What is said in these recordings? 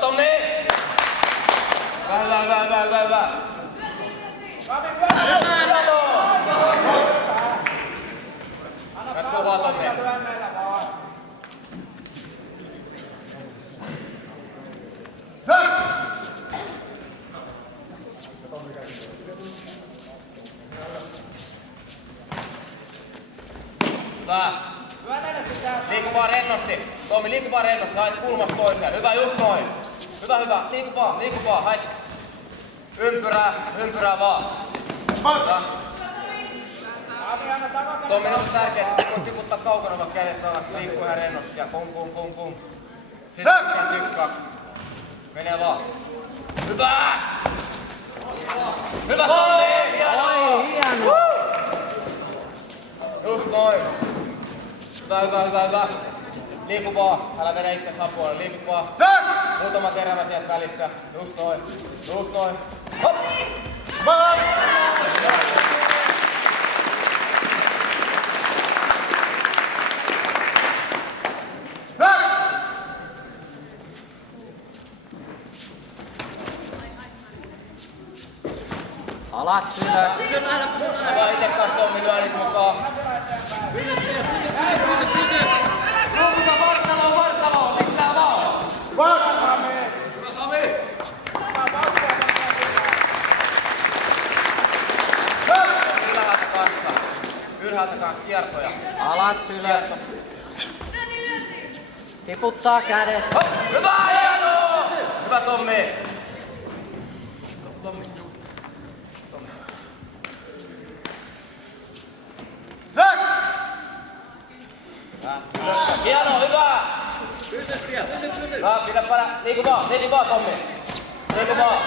Tommi! Hyvä. Jatkuu vaan Tommi. Hyvä. Liiku vaan rennosti. Tommi, liiku vaan rennosti. Hait kulmasta toiseen. Hyvä, just noin. Hyvä. Liiku vaan. Hait. Ympyrää vaan. Hyvä. Tommi, nyt on tärkeää, että voit tiputtaa kaukana vaan kädet alas. Liikkuu ihan rennosti. Ja kum. Sitten 1, 2. Menee vaan. Hyvä! Hyvä Tommi! Hienoa! Just noin. Hyvä. Liiku vaan. Älä vedä itses hapualle. Liiku vaan. Muutama terävä sieltä välistä. Just noin. Hop! Alas ylös. Hyvä ite kans Tommi lyönnit mukaan. Vartalo, lisää vaan. Hyvä Sami! Ylhäältä kanssa kiertoja. Alas ylös. Tiputtaa kädet. Hop! Hyvä! Hienoa! Hyvä Tommi! Hienoa, hyvä! Pidä para. Liiku vaan Tommi. Liiku vaan.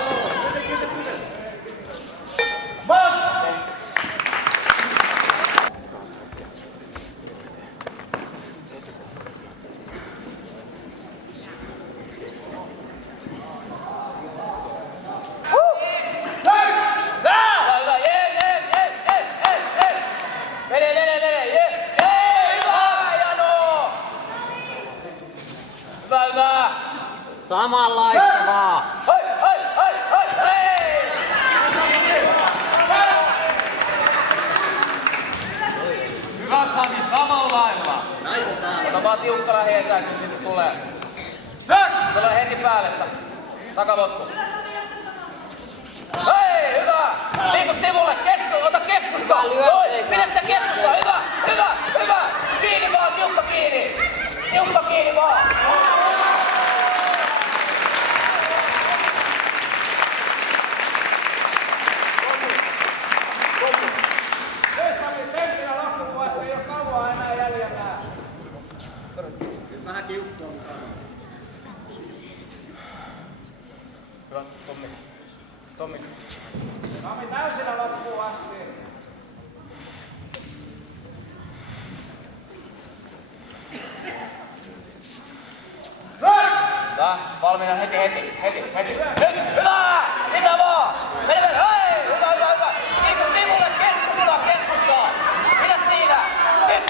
Samanlaista vaan. Hei! Hyvä Sami, samalla lailla. Ota vaan tiukka lähi etään, kun sitten tulee. Tulee heti päälle. Takavotku. Hei! Hyvä! Liiku sivulle! Ota keskustaa! Noin! Pidä sitä keskustaa! Hyvä! Kiinni vaan! Tiukka kiinni vaan! Vähän kiukkoa. Hyvä, Tommi. Sami täysillä loppuun asti. Hyvä, valmiina heti. Hyvä! Mitä vaan! Mene! Hei! Hyvä! Liiku sivulle! Keskustaa! Pidä siinä! Nyt!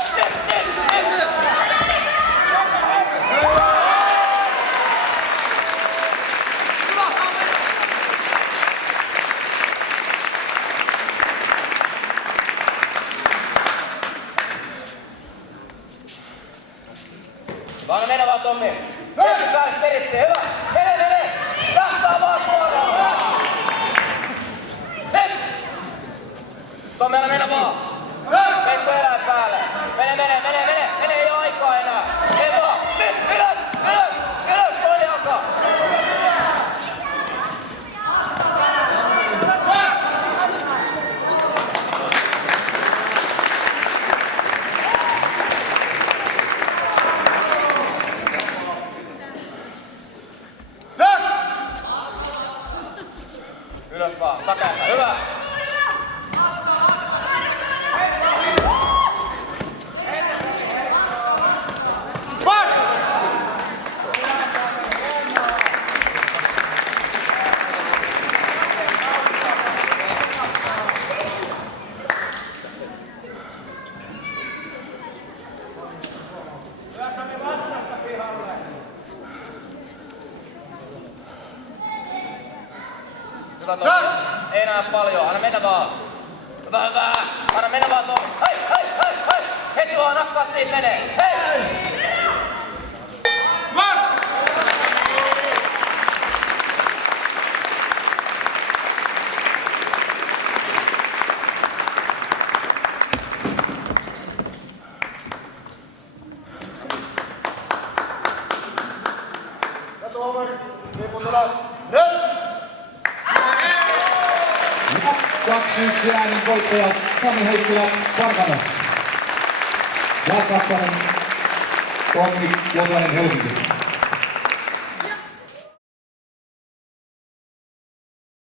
Vaan mene vaan Tommi! Hei! Pääs perittiin! Hyvä! Mene! Tähtää vaan suoraan! Nyt! Tommi, älä mennä vaan! Veikko elää päälle! Mene! Ei oo aikaa enää! Ei vaan! Nyt! Ylös! Toinen jalka! Ylös vaan! Takaa! Hyvä! enää paljon. Anna mennä vaan. Hyvä. Anna mennä vaan Tommi. Hei. Heti vaan nakkaat siitä menee. Hei! Ja 2-1 äänin voittaja Sami Heikkilä Parkano. Ja kakkonen Tommi Jokainen Helsinki.